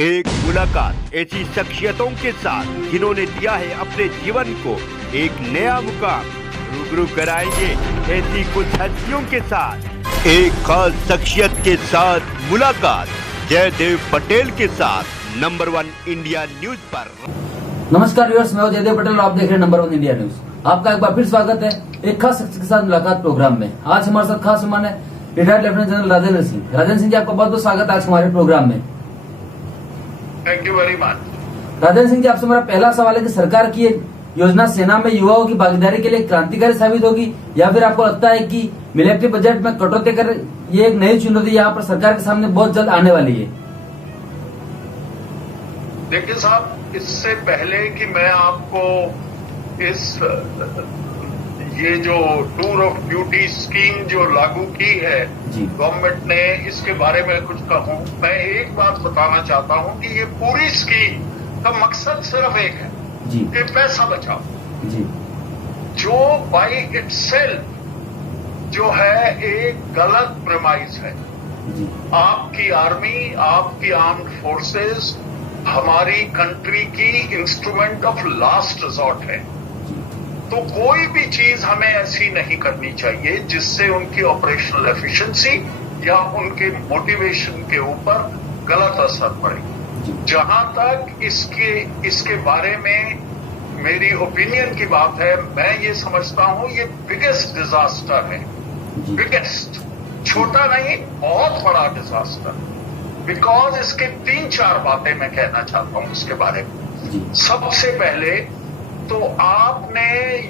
एक मुलाकात ऐसी शख्सियतों के साथ जिन्होंने दिया है अपने जीवन को एक नया मुकाम। रूबरू कराएंगे ऐसी कुछ हस्तियों के साथ एक खास शख्सियत के साथ मुलाकात जयदेव पटेल के साथ नंबर 1 इंडिया न्यूज पर। नमस्कार व्यूअर्स, मैं जयदेव पटेल और आप देख रहे हैं नंबर 1 इंडिया न्यूज। आपका एक बार फिर स्वागत है एक खास शख्स के साथ मुलाकात प्रोग्राम में। आज हमारे साथ खास मेहमान है retired lieutenant general Rajendra Singh. Rajendra Singh ji, आपका बहुत बहुत स्वागत है आज हमारे प्रोग्राम में। Thank you very much. Rajendra Singh ji, आपसे मेरा पहला सवाल है कि सरकार की योजना सेना में युवाओं की भागीदारी के लिए क्रांतिकारी साबित होगी या फिर आपको लगता है कि मिलिट्री बजट में कटौती कर ये एक नई चुनौती यहाँ पर सरकार के सामने बहुत जल्द आने वाली है? देखिए साहब, इससे पहले कि मैं आपको ये जो टूर ऑफ ड्यूटी स्कीम जो लागू की है गवर्नमेंट ने, इसके बारे में कुछ कहूं, मैं एक बात बताना चाहता हूं कि ये पूरी स्कीम का मकसद सिर्फ एक है कि पैसा बचाओ। जो बाय इटसेल्फ जो है एक गलत प्रेमाइज है। आपकी आर्मी, आपकी आर्म्ड फोर्सेस हमारी कंट्री की इंस्ट्रूमेंट ऑफ लास्ट रिजॉर्ट है, तो कोई भी चीज हमें ऐसी नहीं करनी चाहिए जिससे उनकी ऑपरेशनल एफिशिएंसी या उनके मोटिवेशन के ऊपर गलत असर पड़े। जहां तक इसके बारे में मेरी ओपिनियन की बात है, मैं ये समझता हूं ये बिगेस्ट डिजास्टर है। बिगेस्ट, छोटा नहीं, बहुत बड़ा डिजास्टर। बिकॉज इसके 3-4 बातें मैं कहना चाहता हूं इसके बारे में। सबसे पहले तो आपने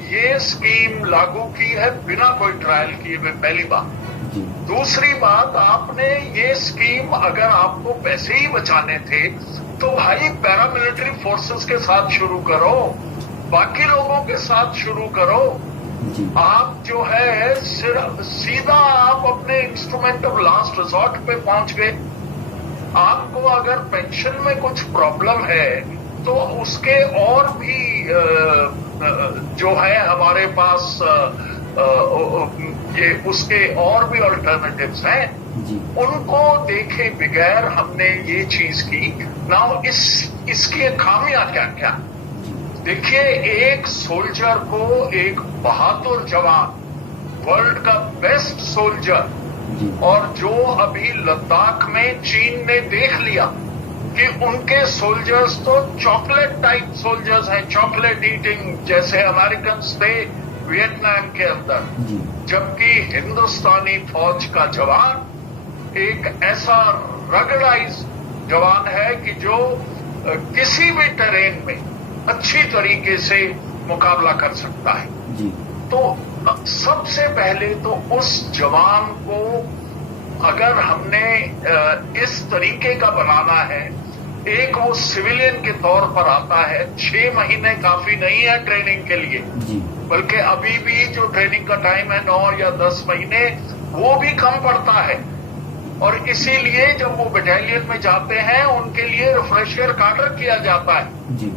ये स्कीम लागू की है बिना कोई ट्रायल किए हुए, पहली बात। दूसरी बात, आपने ये स्कीम अगर आपको पैसे ही बचाने थे तो भाई पैरामिलिट्री फोर्सेस के साथ शुरू करो, बाकी लोगों के साथ शुरू करो। आप जो है सिर्फ सीधा आप अपने इंस्ट्रूमेंट ऑफ लास्ट रिजॉर्ट पे पहुंच गए। आपको अगर पेंशन में कुछ प्रॉब्लम है तो उसके और भी जो है हमारे पास ये उसके और भी अल्टरनेटिव्स हैं, उनको देखे बगैर हमने ये चीज की। नाउ इसकी खामियां क्या क्या? देखिए, एक सोल्जर को, एक बहादुर जवान, वर्ल्ड का बेस्ट सोल्जर, और जो अभी लद्दाख में चीन ने देख लिया कि उनके सोल्जर्स तो चॉकलेट टाइप सोल्जर्स हैं, चॉकलेट ईटिंग जैसे अमेरिकन थे वियतनाम के अंदर, जबकि हिंदुस्तानी फौज का जवान एक ऐसा रगडाइज जवान है कि जो किसी भी टेरेन में अच्छी तरीके से मुकाबला कर सकता है। तो सबसे पहले तो उस जवान को अगर हमने इस तरीके का बनाना है, एक वो सिविलियन के तौर पर आता है, 6 महीने काफी नहीं है ट्रेनिंग के लिए, बल्कि अभी भी जो ट्रेनिंग का टाइम है 9 या 10 महीने, वो भी कम पड़ता है। और इसीलिए जब वो बटालियन में जाते हैं उनके लिए रिफ्रेशर काडर किया जाता है।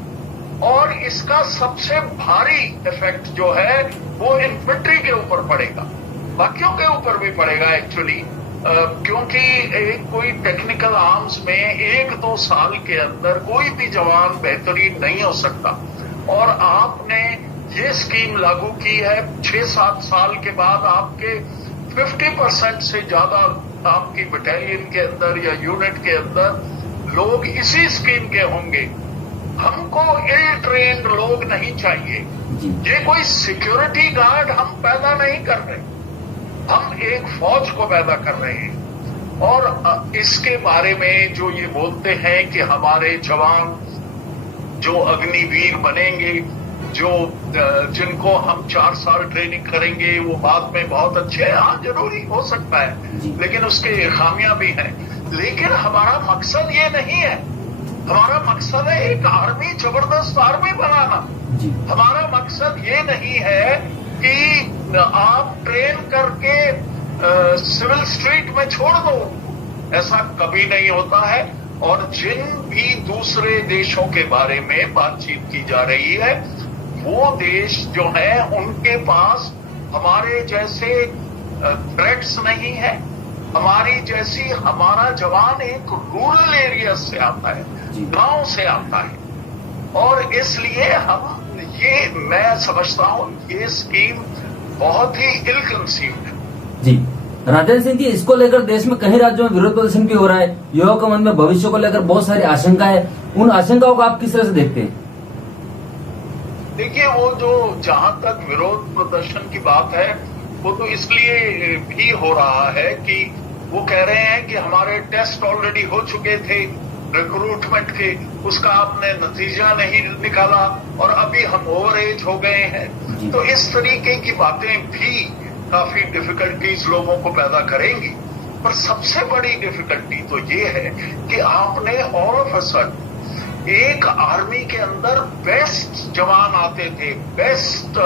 और इसका सबसे भारी इफेक्ट जो है वो इन्फेंट्री के ऊपर पड़ेगा, बाकियों के ऊपर भी पड़ेगा एक्चुअली, क्योंकि एक कोई टेक्निकल आर्म्स में 1-2 साल के अंदर कोई भी जवान बेहतरीन नहीं हो सकता। और आपने ये स्कीम लागू की है, 6-7 साल के बाद आपके 50% से ज्यादा आपकी बटालियन के अंदर या यूनिट के अंदर लोग इसी स्कीम के होंगे। हमको इल ट्रेन्ड लोग नहीं चाहिए। ये कोई सिक्योरिटी गार्ड हम पैदा नहीं कर रहे, हम एक फौज को पैदा कर रहे हैं। और इसके बारे में जो ये बोलते हैं कि हमारे जवान जो अग्निवीर बनेंगे, जो जिनको हम 4 साल ट्रेनिंग करेंगे वो बाद में बहुत अच्छे, हाँ जरूरी हो सकता है, लेकिन उसके खामियां भी हैं। लेकिन हमारा मकसद ये नहीं है। हमारा मकसद है एक आर्मी, जबरदस्त आर्मी बनाना। हमारा मकसद ये नहीं है कि आप ट्रेन करके सिविल स्ट्रीट में छोड़ दो, ऐसा कभी नहीं होता है। और जिन भी दूसरे देशों के बारे में बातचीत की जा रही है, वो देश जो है उनके पास हमारे जैसे थ्रेट्स नहीं है, हमारी जैसी हमारा जवान एक रूरल एरिया से आता है, गांव से आता है, और इसलिए मैं समझता हूं ये स्कीम बहुत ही इल कंसीव्ड है। जी राजेंद्र सिंह जी, इसको लेकर देश में कई राज्यों में विरोध प्रदर्शन भी हो रहा है। युवाओं के मन में भविष्य को लेकर बहुत सारी आशंका है। उन आशंकाओं को आप किस तरह से देखते हैं? देखिए, वो जो जहां तक विरोध प्रदर्शन की बात है, वो तो इसलिए भी हो रहा है कि वो कह रहे हैं कि हमारे टेस्ट ऑलरेडी हो चुके थे रिक्रूटमेंट के, उसका आपने नतीजा नहीं निकाला और अभी हम ओवर एज हो गए हैं। तो इस तरीके की बातें भी काफी डिफिकल्टीज लोगों को पैदा करेंगी। पर सबसे बड़ी डिफिकल्टी तो ये है कि आपने ऑल ऑफ अ सडन एक आर्मी के अंदर बेस्ट जवान आते थे, बेस्ट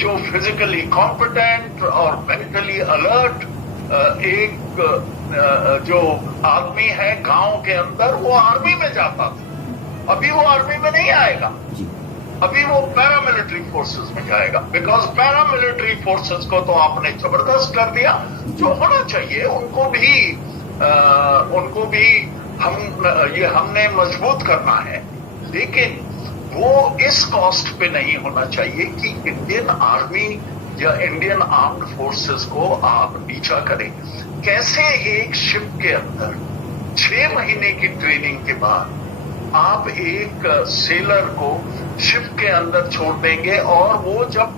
जो फिजिकली कॉम्पिटेंट और मेंटली अलर्ट एक जो आदमी है गांव के अंदर, वो आर्मी में जाता था। अभी वो आर्मी में नहीं आएगा, अभी वो पैरामिलिट्री फोर्सेस में जाएगा। बिकॉज पैरामिलिट्री फोर्सेस को तो आपने जबरदस्त कर दिया, जो होना चाहिए उनको भी हमने मजबूत करना है, लेकिन वो इस कॉस्ट पे नहीं होना चाहिए कि इंडियन आर्मी या इंडियन आर्म्ड फोर्सेस को आप नीचा करें। कैसे एक शिप के अंदर 6 महीने की ट्रेनिंग के बाद आप एक सेलर को शिप के अंदर छोड़ देंगे और वो जब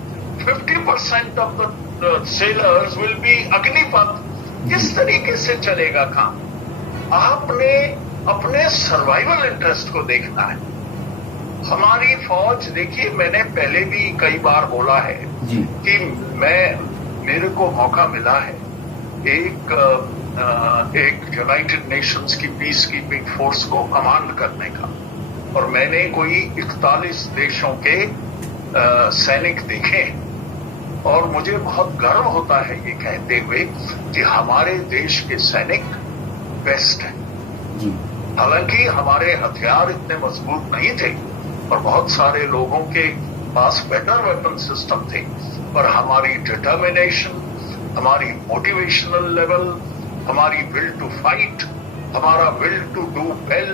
50% off the sellers will be Agnipath, किस तरीके से चलेगा काम? आपने अपने सर्वाइवल इंटरेस्ट को देखना है। हमारी फौज, देखिए, मैंने पहले भी कई बार बोला है कि मेरे को मौका मिला है एक यूनाइटेड नेशंस की पीस कीपिंग फोर्स को कमांड करने का, और मैंने कोई 41 देशों के सैनिक देखे, और मुझे बहुत गर्व होता है ये कहते हुए कि हमारे देश के सैनिक बेस्ट हैं। हालांकि हमारे हथियार इतने मजबूत नहीं थे और बहुत सारे लोगों के पास बेटर वेपन सिस्टम थे, पर हमारी डिटर्मिनेशन, हमारी मोटिवेशनल लेवल, हमारी विल टू फाइट, हमारा will to do well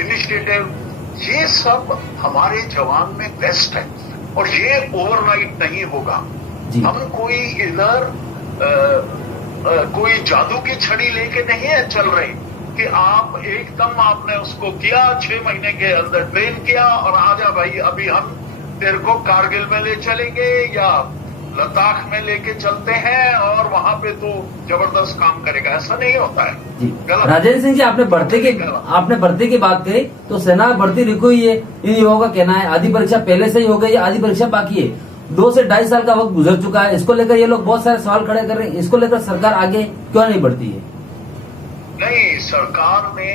initiative, ये सब हमारे जवान में बेस्ट है। और ये ओवरनाइट नहीं होगा। हम कोई इधर कोई जादू की छड़ी लेके नहीं है चल रहे कि आप एकदम आपने उसको किया, 6 महीने के अंदर ट्रेन किया और आजा भाई अभी हम तेरे को कारगिल में ले चलेंगे या लद्दाख में लेके चलते हैं और वहां पे तो जबरदस्त काम करेगा। ऐसा नहीं होता है। राजेंद्र सिंह जी, आपने भर्ती की बात कही, तो सेना में भर्ती रुकी हुई है। इन युवाओं का कहना है आधी परीक्षा पहले से ही हो गई है, आधी परीक्षा बाकी है। 2 से 2.5 साल का वक्त गुजर चुका है। इसको लेकर ये लोग बहुत सारे सवाल खड़े कर रहे हैं। इसको लेकर सरकार आगे क्यों नहीं बढ़ती है? नहीं, सरकार ने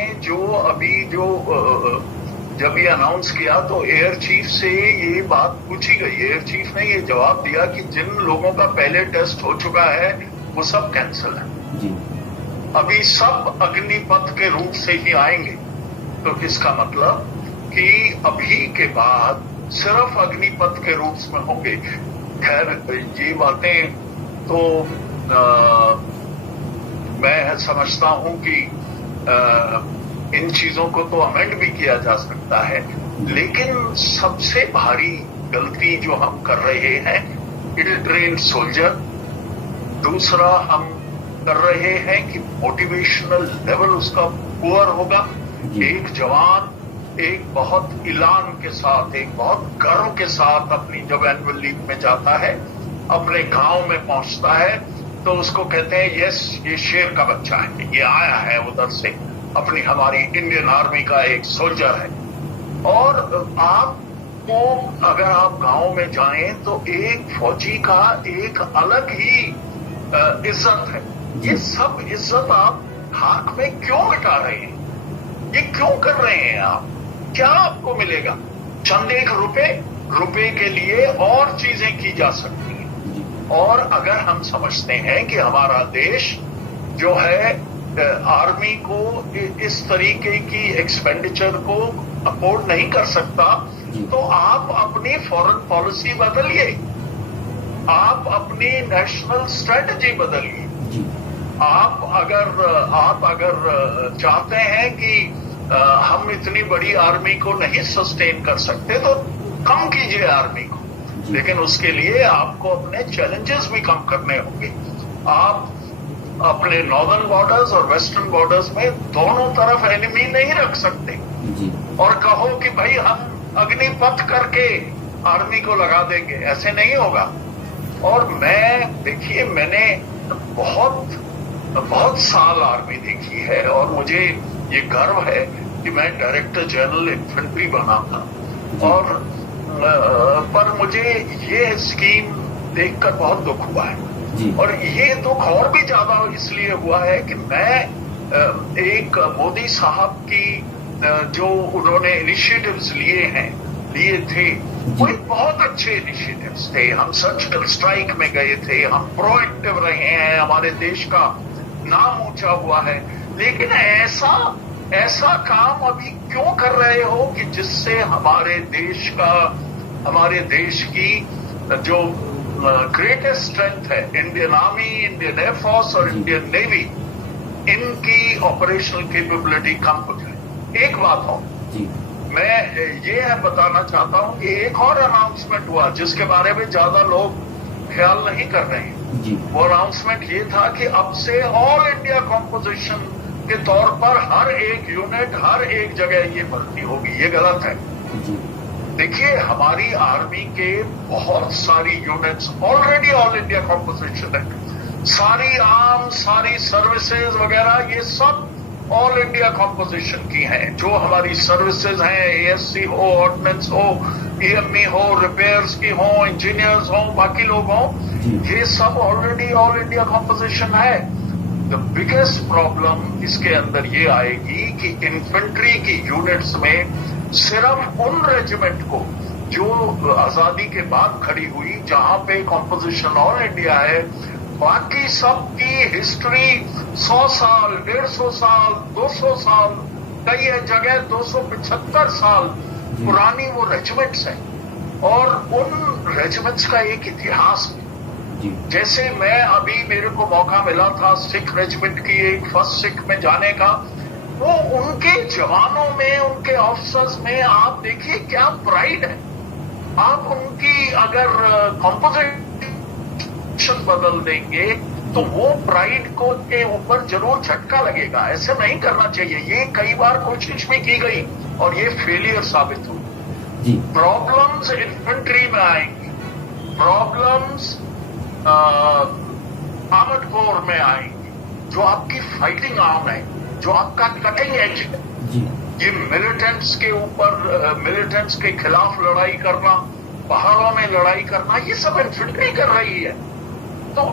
जब ये अनाउंस किया तो एयर चीफ से ये बात पूछी गई। एयर चीफ ने ये जवाब दिया कि जिन लोगों का पहले टेस्ट हो चुका है वो सब कैंसिल है, अभी सब अग्निपथ के रूप से ही आएंगे। तो इसका मतलब कि अभी के बाद सिर्फ अग्निपथ के रूप में होंगे। खैर, ये बातें तो मैं समझता हूं कि इन चीजों को तो अमेंड भी किया जा सकता है, लेकिन सबसे भारी गलती जो हम कर रहे हैं, इल ट्रेन्ड सोल्जर। दूसरा, हम कर रहे हैं कि मोटिवेशनल लेवल उसका पुअर होगा। एक जवान एक बहुत इलान के साथ, एक बहुत गर्व के साथ अपनी जब एनुअल लीव में जाता है, अपने गांव में पहुंचता है, तो उसको कहते हैं यस, ये शेर का बच्चा है, ये आया है उधर से, अपनी हमारी इंडियन आर्मी का एक सोल्जर है। और आपको अगर आप गांव में जाएं तो एक फौजी का एक अलग ही इज्जत है। ये सब इज्जत आप खाक में क्यों मिटा रहे हैं? ये क्यों कर रहे हैं आप? क्या आपको मिलेगा? चंद एक रुपए के लिए और चीजें की जा सकती हैं। और अगर हम समझते हैं कि हमारा देश जो है आर्मी को इस तरीके की एक्सपेंडिचर को अफोर्ड नहीं कर सकता, तो आप अपनी फॉरेन पॉलिसी बदलिए, आप अपनी नेशनल स्ट्रेटजी बदलिए। आप अगर चाहते हैं कि हम इतनी बड़ी आर्मी को नहीं सस्टेन कर सकते तो कम कीजिए आर्मी को, लेकिन उसके लिए आपको अपने चैलेंजेस भी कम करने होंगे। आप अपने नॉर्दर्न बॉर्डर्स और वेस्टर्न बॉर्डर्स में दोनों तरफ एनिमी नहीं रख सकते और कहो कि भाई हम अग्निपथ करके आर्मी को लगा देंगे, ऐसे नहीं होगा। और देखिए मैंने बहुत साल आर्मी देखी है और मुझे ये गर्व है कि मैं डायरेक्टर जनरल इन्फेंट्री बना था, और पर मुझे ये स्कीम देखकर बहुत दुख हुआ है। और ये दुख और भी ज्यादा इसलिए हुआ है कि मैं एक मोदी साहब की जो उन्होंने इनिशिएटिव्स लिए थे वो एक बहुत अच्छे इनिशिएटिव्स थे। हम सर्जिकल स्ट्राइक में गए थे, हम प्रोएक्टिव रहे हैं, हमारे देश का नाम ऊंचा हुआ है। लेकिन ऐसा काम अभी क्यों कर रहे हो कि जिससे हमारे देश की जो ग्रेटेस्ट स्ट्रेंथ है, इंडियन आर्मी, इंडियन एयरफोर्स और इंडियन नेवी, इनकी ऑपरेशनल कैपेबिलिटी कम हो जाए। एक बात हो, मैं ये बताना चाहता हूं कि एक और अनाउंसमेंट हुआ जिसके बारे में ज्यादा लोग ख्याल नहीं कर रहे हैं। वो अनाउंसमेंट ये था कि अब से ऑल इंडिया कॉम्पोजिशन के तौर पर हर एक यूनिट, हर एक जगह ये भर्ती होगी। ये गलत है। देखिए, हमारी आर्मी के बहुत सारी units already all India composition है। सारी आर्म्स, सारी सर्विसेज वगैरह ये सब ऑल इंडिया कॉम्पोजिशन की हैं। जो हमारी सर्विसेज हैं, एएससी हो, ऑर्डिनेंस हो, ईएमई हो, रिपेयर्स की हो, इंजीनियर्स हो, बाकी लोग हो, ये सब ऑलरेडी ऑल इंडिया कॉम्पोजिशन है। द बिगेस्ट प्रॉब्लम इसके अंदर ये आएगी कि इन्फेंट्री की यूनिट्स में सिर्फ उन रेजिमेंट को जो आजादी के बाद खड़ी हुई, जहां पे कॉम्पोजिशन ऑल इंडिया है, बाकी सबकी हिस्ट्री 100 साल, 150 साल, 200 साल, कई जगह 275 साल पुरानी वो रेजिमेंट्स हैं और उन रेजिमेंट्स का एक इतिहास है। जैसे मैं अभी मेरे को मौका मिला था सिख रेजिमेंट की एक फर्स्ट सिख में जाने का, वो उनके जवानों में, उनके ऑफिसर्स में आप देखिए क्या प्राइड है। आप उनकी अगर कॉम्पोजिशन बदल देंगे तो वो प्राइड को के ऊपर जरूर झटका लगेगा। ऐसे नहीं करना चाहिए। ये कई बार कोशिश भी की गई और ये फेलियर साबित हुई। प्रॉब्लम्स इन्फेंट्री में आएंगी, प्रॉब्लम्स आर्मर्ड कोर में आएंगी, जो आपकी फाइटिंग आर्म है, जो आपका कटिंग एज है। ये मिलिटेंट्स के ऊपर, मिलिटेंट्स के खिलाफ लड़ाई करना, पहाड़ों में लड़ाई करना, ये सब इन्फेंट्री कर रही है। तो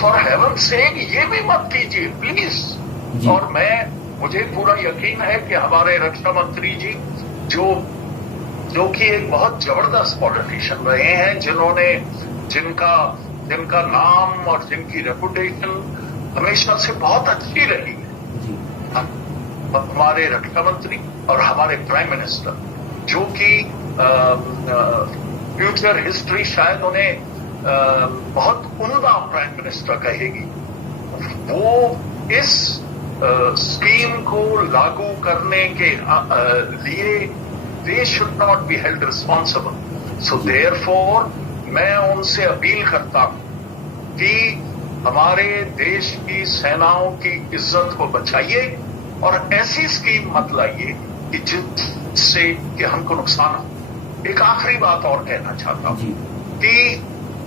फॉर हेवन सेक ये भी मत कीजिए प्लीज। और मुझे पूरा यकीन है कि हमारे रक्षा मंत्री जी जो कि एक बहुत जबरदस्त पॉलिटिशियन रहे हैं, जिनका नाम और जिनकी रेपुटेशन हमेशा से बहुत अच्छी रही है, हमारे रक्षा मंत्री और हमारे प्राइम मिनिस्टर, जो कि फ्यूचर हिस्ट्री शायद उन्हें बहुत उम्दा प्राइम मिनिस्टर कहेगी, वो इस स्कीम को लागू करने के लिए they should not be held responsible. So therefore मैं उनसे अपील करता हूं कि हमारे देश की सेनाओं की इज्जत को बचाइए और ऐसी स्कीम मत लाइए कि जिससे कि हमको नुकसान हो। एक आखिरी बात और कहना चाहता हूं कि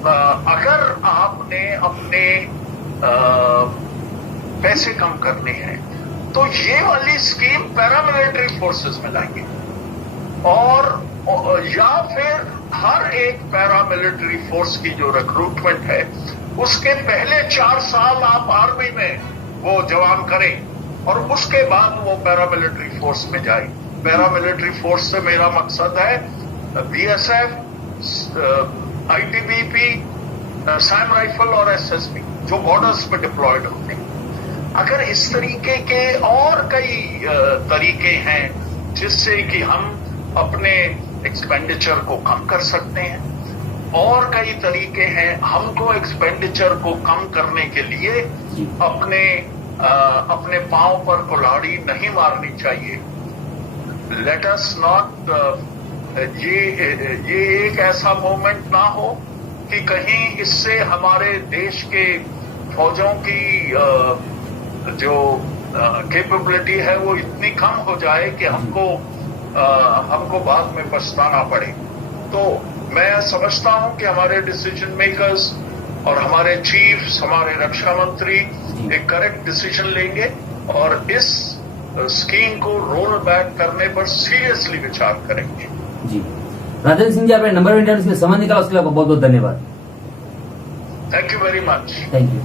अगर आपने अपने पैसे कम करने हैं तो ये वाली स्कीम पैरामिलिट्री फोर्सेस में लाएंगे, और या फिर हर एक पैरामिलिट्री फोर्स की जो रिक्रूटमेंट है उसके पहले 4 साल आप आर्मी में वो जवान करें और उसके बाद वो पैरामिलिट्री फोर्स में जाए। पैरामिलिट्री फोर्स से मेरा मकसद है बीएसएफ, आईटीबीपी, सैम राइफल और एसएसबी, जो बॉर्डर्स पे डिप्लॉयड होते हैं। अगर इस तरीके के और कई तरीके हैं जिससे कि हम अपने एक्सपेंडिचर को कम कर सकते हैं, और कई तरीके हैं हमको एक्सपेंडिचर को कम करने के लिए जी। अपने पांव पर कुल्हाड़ी नहीं मारनी चाहिए। लेट अस नॉट ये एक ऐसा मोमेंट ना हो कि कहीं इससे हमारे देश के फौजों की जो कैपेबिलिटी है वो इतनी कम हो जाए कि हमको बाद में पछताना पड़े। तो मैं समझता हूं कि हमारे डिसीजन मेकर्स और हमारे चीफ्स, हमारे रक्षा मंत्री एक करेक्ट डिसीजन लेंगे और इस स्कीम को रोल बैक करने पर सीरियसली विचार करेंगे। जी, राजेंद्र सिंह जी, आपने नंबर इंटरनेट के लिए समय निकाला, उसके लिए आपको बहुत बहुत धन्यवाद। Thank you very much. Thank you.